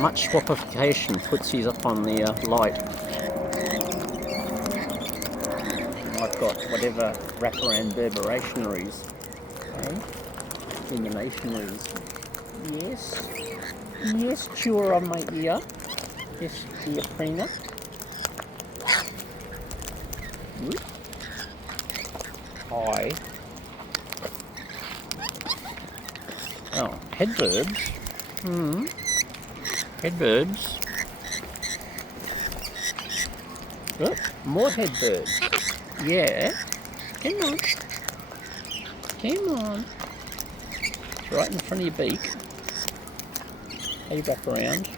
Much swappification puts these up on the light. I've got whatever wraparound berberationaries. Okay. Emanationaries. Yes. Yes, chewer on my ear. Yes, ear preener. Good. Hi. Oh, headbirbs. Headbirbs. Oh, more headbirbs. Yeah. Come on. Come on. It's right in front of your beak. How you back around?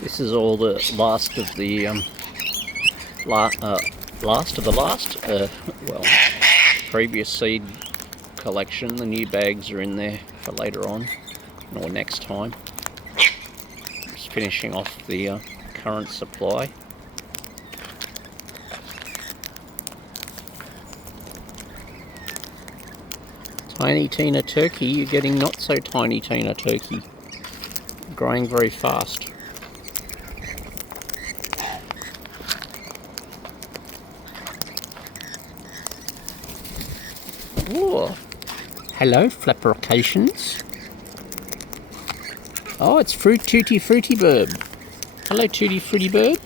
This is all the last of the previous seed collection. The new bags are in there for later on, or next time. Just finishing off the current supply. Tiny Tina turkey, you're getting not so tiny Tina turkey. Growing very fast. Whoa. Hello, flappercations. Oh, it's Tutti Frutti Bird. Hello, Tutti Frutti Bird.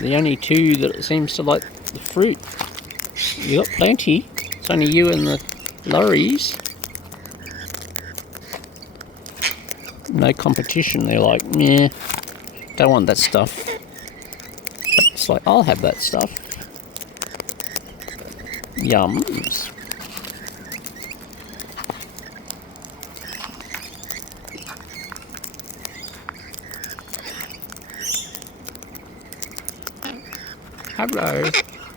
The only two that seems to like the fruit. You got plenty. It's only you and the lorries. No competition. They're like, meh, don't want that stuff. But it's like, I'll have that stuff. Yums. Hello.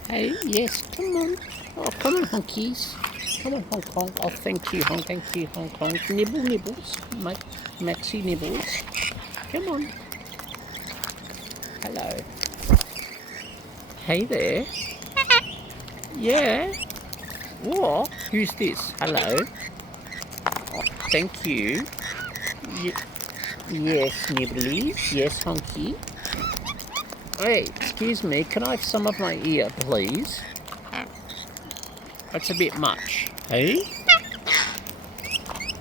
Hey, yes, come on. Oh, come on, honkies. Come on, honk, honk. Oh, thank you, honk, honk. Nibble, nibbles. Maxi nibbles. Come on. Hello. Hey there. Yeah. What? Who's this? Hello. Oh, thank you. Yes, nibblies. Yes, honky. Hey, excuse me. Can I have some of my ear, please? That's a bit much. Hey?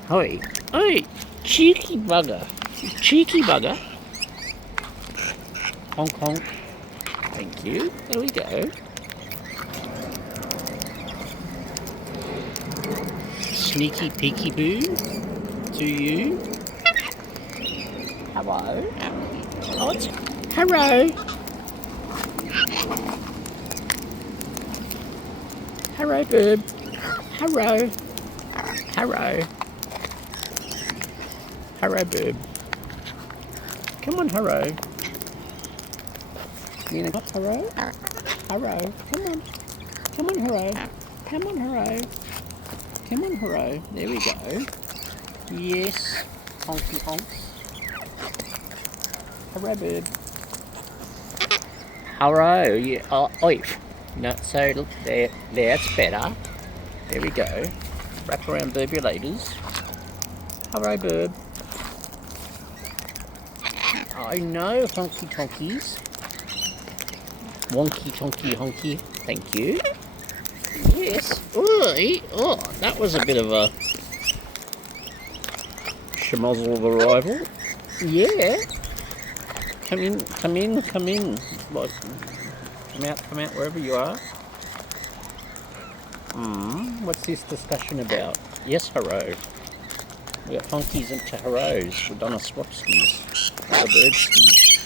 Hey. Hey, cheeky bugger. Cheeky bugger. Honk, honk. Thank you. There we go. Sneaky peeky boo to you. Hello. Oh, it's hello. Hello, Birb. Hello. Hello. Hello, Birb. Come on, hello. You know what, hello? Hello. Come on. Come on, hello. Come on, hello. Come on, hurro. There we go. Yes. Honky honks. Hurro, bird. Hurro. Yeah. Oh, oi. No, so look there. That's better. There we go. Wrap around burbulators. Hurro, bird. I know, honky tonkies. Wonky tonky honky. Thank you. Yes. Oi. Oh, that was a bit of a schmozzle of arrival. Yeah. Come in, come in, come in. What? Come out wherever you are. What's this discussion about? Yes, hurro. We got honkies into hurros. We've done a swapskis. The birdskis.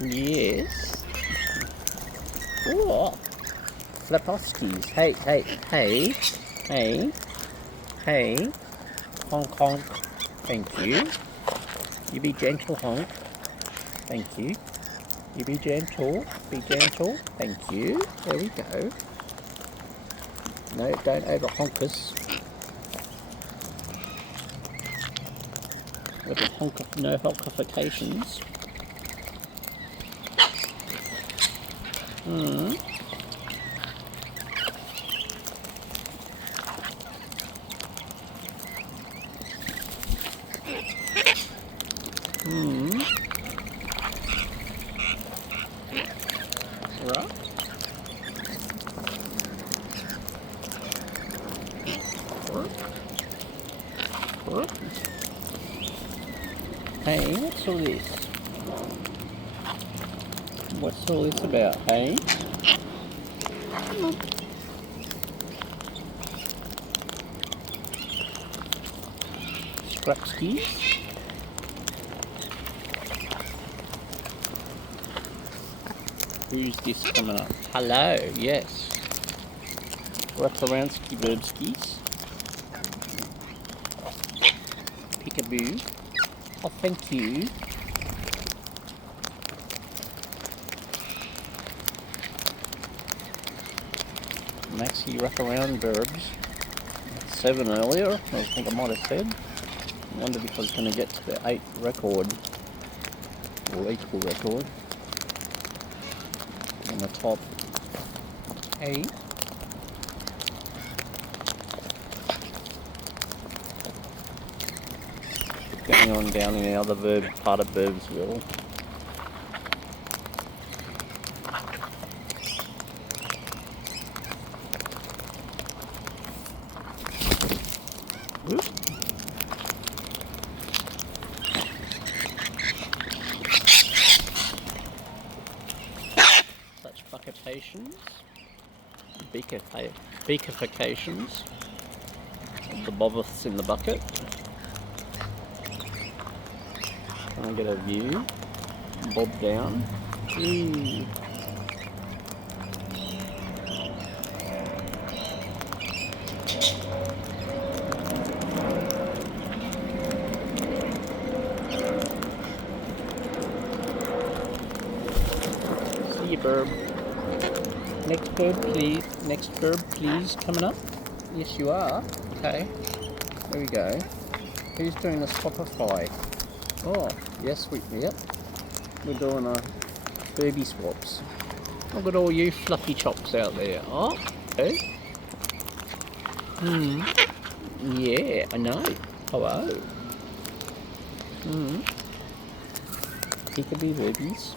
Yes. Oh. Flapovskis. Hey, hey, hey, hey, hey. Honk, honk. Thank you. You be gentle, honk. Thank you. You be gentle. Be gentle. Thank you. There we go. No, don't over honk us. With the no honkifications. Hmm. Hmm. Right. What? Hey, what's all this? What's all this about, hey? Scrapskis? Who's this coming up? Hello, yes. Wraparoundski Birbskis. Peekaboo. Oh, thank you. Maxi wraparound Birbs. 7 earlier, I think I might have said. I wondered if I was going to get to the 8 record, or equal record, on the top 8. Going on down in the other part of Birbsville. Whoop. Such bucketations, beakifications, the bobbiths in the bucket. Trying to get a view. Bob down. Ooh. See you, Birb. Next bird, please. Next bird, please. Coming up. Yes, you are. Okay. There we go. Who's doing the Spotify? Oh, yes, yep. We're doing a Birbie swaps. Look at all you fluffy chops out there. Oh, okay. Yeah, I know. Hello. Peekaboo Birbies.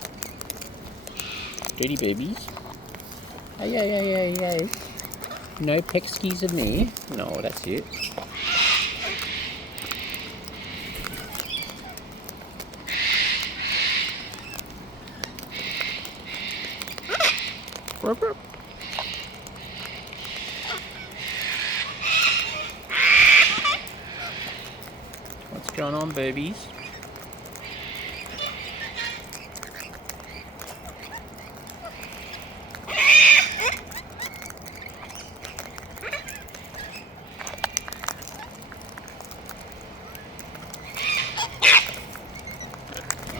Dirty Birbies. Hey. No pexkies in there. No, that's it. What's going on, Birbies?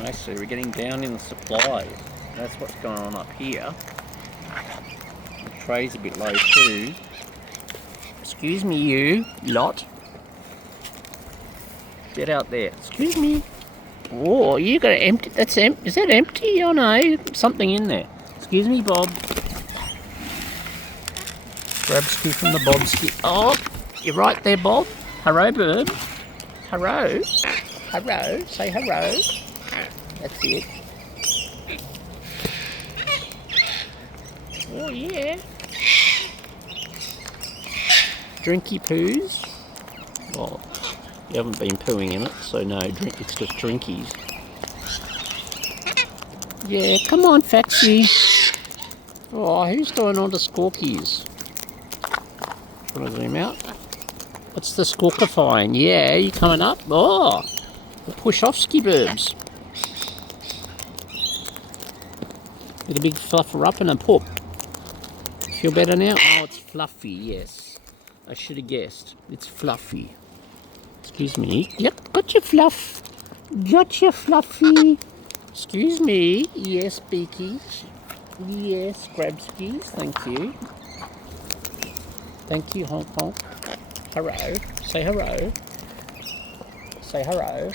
I see, we're getting down in the supplies. That's what's going on up here. The tray's a bit low too. Excuse me, you lot. Get out there. Excuse me. Oh, you got it empty. That's empty. Is that empty? Oh no, something in there. Excuse me, Bob. Grabski from the Bobski. Oh, you're right there, Bob. Hello, bird. Hello. Hello. Say hello. That's it. Oh yeah. Drinky poos. Well, you haven't been pooing in it, so no, it's just drinkies. Yeah, come on, Faxi. Oh, who's doing all the squawkies? Want to zoom out? What's the squawkifying? Yeah, you coming up? Oh, the push-off-ski Birbs. With a big fluffer up and a pop. Feel better now? Oh, it's fluffy, yes. I should have guessed. It's fluffy. Excuse me. Yep, got your fluff. Got your fluffy. Excuse me. Yes, Beakies. Yes, Grabskis. Thank you. Thank you, honk honk. Hello. Say hello. Say hello.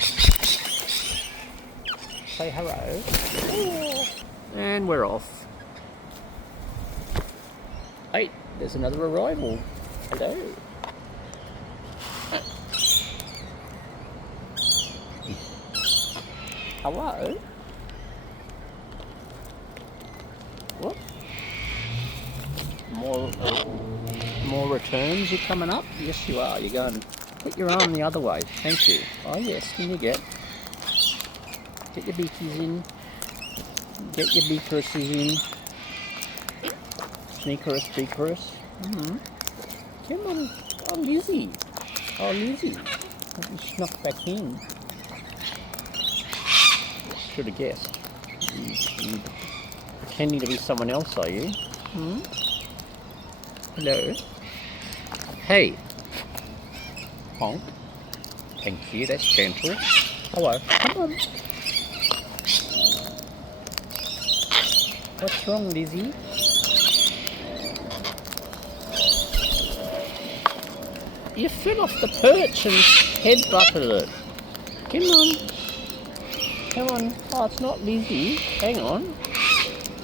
Say hello. And we're off. Hey, there's another arrival. Hello. Hello? What? More returns are coming up? Yes, you are. You're going. Put your arm the other way. Thank you. Oh, yes. Can you get your beakies in? Get your beakeruses in. Sneakerus, beakerus. Come on. Oh, Lizzie. Oh, Lizzie. You snuck back in. Should have guessed. You pretending to be someone else, are you? Hello. Hey. Honk. Thank you. That's gentle. Hello. Come on. What's wrong, Lizzie? You fell off the perch and head-butted it. Come on. Come on. Oh, it's not Lizzie. Hang on.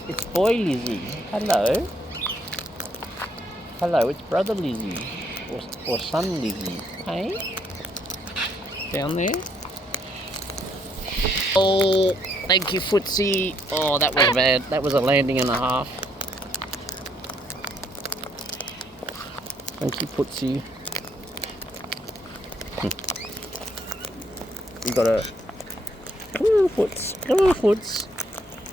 It's boy Lizzie. Hello. Hello, it's brother Lizzie. Or son Lizzie. Hey? Down there? Oh, thank you, Footsie. Oh, that was bad. That was a landing and a half. Thank you, Footsie. You got a... Come on, Foots. Come on, Foots.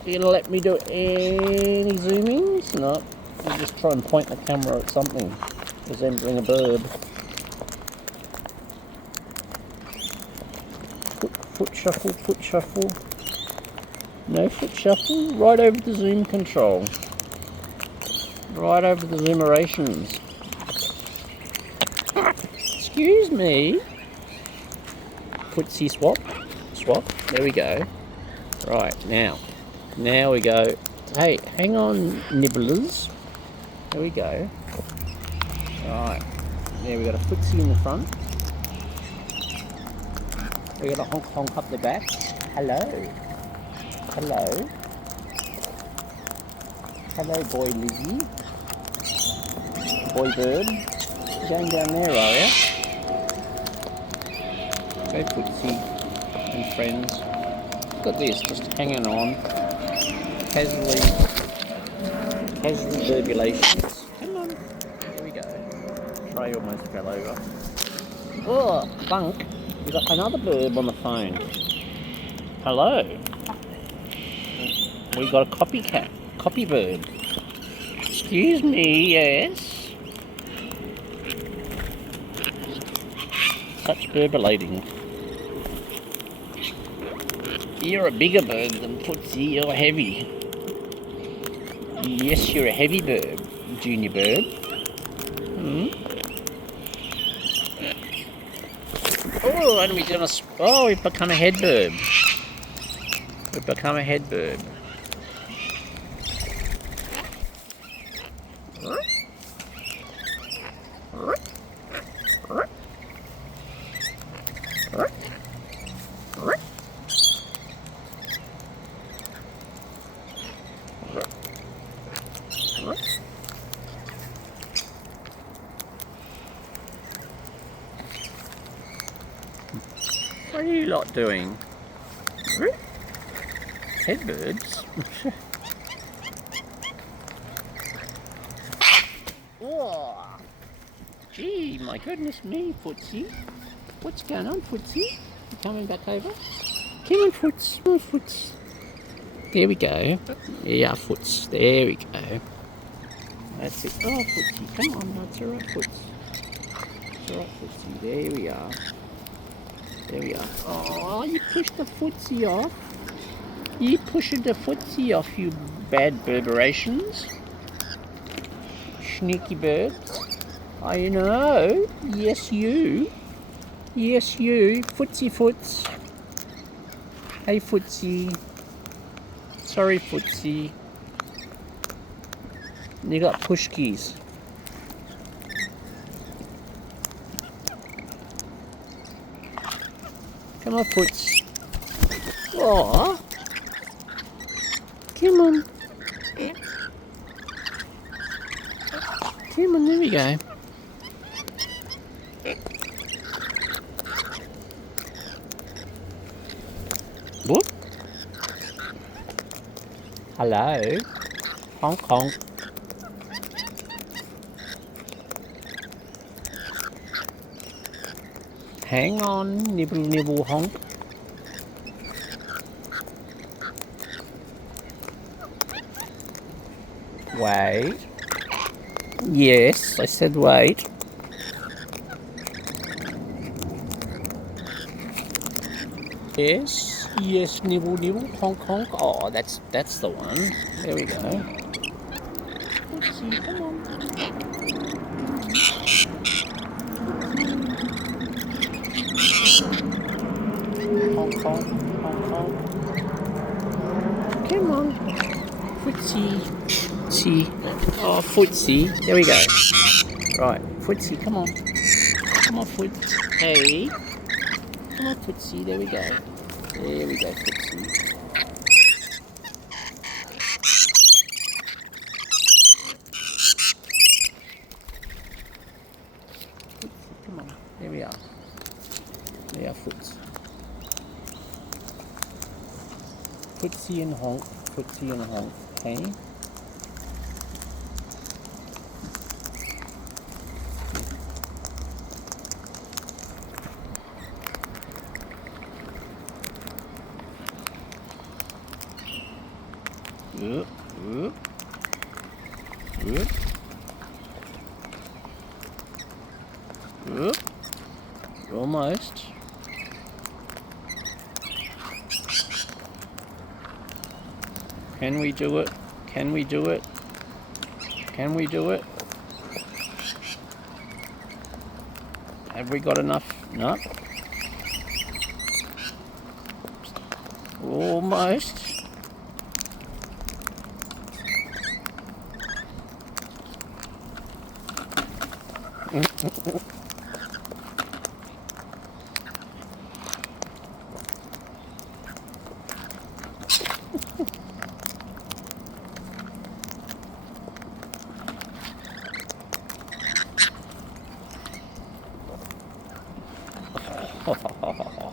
You gonna let me do any zoomings? No. You just try and point the camera at something resembling a bird. Foot shuffle, foot shuffle. No foot shuffle. Right over the zoom control. Right over the zoomerations. Excuse me. Footsie swap. Swap. There we go. Right, now we go. Hey, hang on, nibblers. There we go. Right. There we got a Footsie in the front. We got a honk honk up the back. Hello. Hello. Hello, boy Lizzie. Boy bird. You're going down there, are you? Go Footsie and friends. Look at this, just hanging on. Casually burbulations. Come on. There we go. Tray almost fell over. Oh, bunk. We got another bird on the phone. Hello. We got a copycat. Copy bird. Excuse me, yes. Such burbulating. You're a bigger bird than Footsie. You're heavy. Yes, you're a heavy bird, junior bird. Oh, and we've done we've become a head bird. We've become a head bird. What are you lot doing? Headbirds? Oh, gee, my goodness me, Footsie. What's going on, Footsie? You coming back over? Come on, Foots. Come on, Foots. There we go. Yeah, Foots. There we go. That's it. Oh, Footsie, come on. That's all right, Foots. It's all right, Footsie. There we are. There we are. Oh, you pushed the Footsie off. You pushing the Footsie off, you bad berberations. Sneaky birds. I know. Yes, you. Yes, you. Footsie Foots. Hey, Footsie. Sorry, Footsie. You got pushkies. Come on, Foots. Aww. Come on. Come on, there we go. Whoop. Hello. Honk honk. Hang on, nibble nibble honk. Wait. Yes, I said wait. Yes, yes, nibble nibble, honk honk. Oh, that's the one. There we go. Oopsie, come on. Honk honk, honk honk. Come on. Footsie. See. Oh, footsie. There we go. Right, footsie, come on. Come on, foot. Hey. Come on, footsie. There we go. There we go, footsie. Come on. There we are. There are foots. Footsie and honk. Footsie and honk. Okay. Up, up, up, up. Almost. Can we do it? Can we do it? Can we do it? Have we got enough? No. Almost.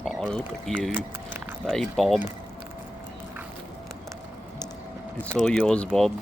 Oh, look at you. Hey, Bob. It's all yours, Bob.